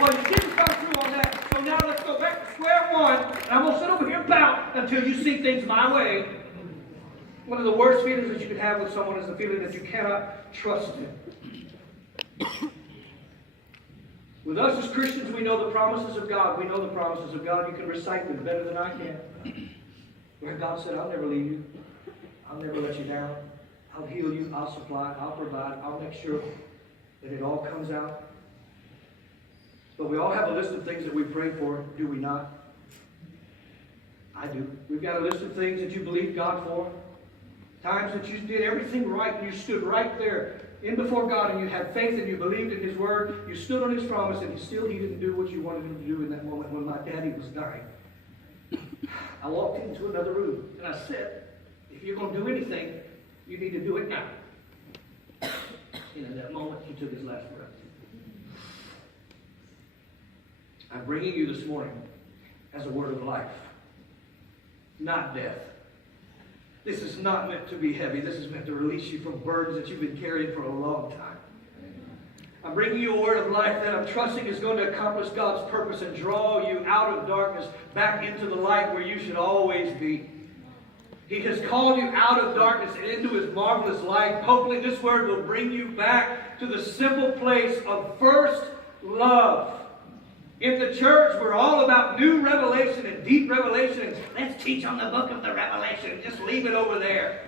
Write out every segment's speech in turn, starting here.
Well, you didn't come through on that, so now let's go back to square one, and I'm going to sit over here and pout until you see things my way. One of the worst feelings that you can have with someone is the feeling that you cannot trust them. With us as Christians, we know the promises of God. We know the promises of God. You can recite them better than I can. Where God said, I'll never leave you. I'll never let you down. I'll heal you. I'll supply. I'll provide. I'll make sure that it all comes out. But we all have a list of things that we pray for, do we not? I do. We've got a list of things that you believe God for. Times that you did everything right and you stood right there in before God and you had faith and you believed in His Word. You stood on His promise and He didn't do what you wanted Him to do in that moment when my daddy was dying. I walked into another room and I said, if you're going to do anything, you need to do it now. And in that moment, He took His last breath. I'm bringing you this morning as a word of life, not death. This is not meant to be heavy. This is meant to release you from burdens that you've been carrying for a long time. I'm bringing you a word of life that I'm trusting is going to accomplish God's purpose and draw you out of darkness back into the light where you should always be. He has called you out of darkness and into His marvelous light. Hopefully this word will bring you back to the simple place of first love. In the church, we're all about new revelation and deep revelation. And let's teach on the book of the Revelation. Just leave it over there.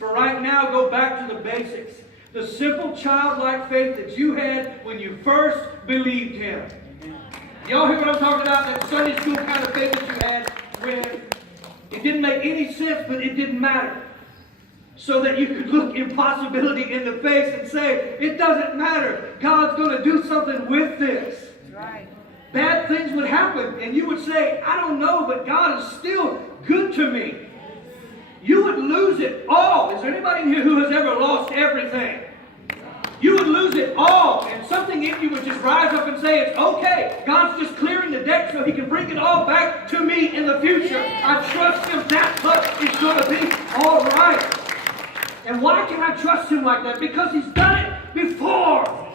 For right now, go back to the basics. The simple childlike faith that you had when you first believed Him. Y'all hear what I'm talking about? That Sunday school kind of faith that you had when it didn't make any sense, but it didn't matter. So that you could look impossibility in the face and say, it doesn't matter. God's going to do something with this. Right. Bad things would happen, and you would say, I don't know, but God is still good to me. You would lose it all. Is there anybody in here who has ever lost everything? You would lose it all, and something in you would just rise up and say, it's okay. God's just clearing the deck so He can bring it all back to me in the future. I trust Him that much. It's going to be all right. And why can I trust Him like that? Because He's done it before.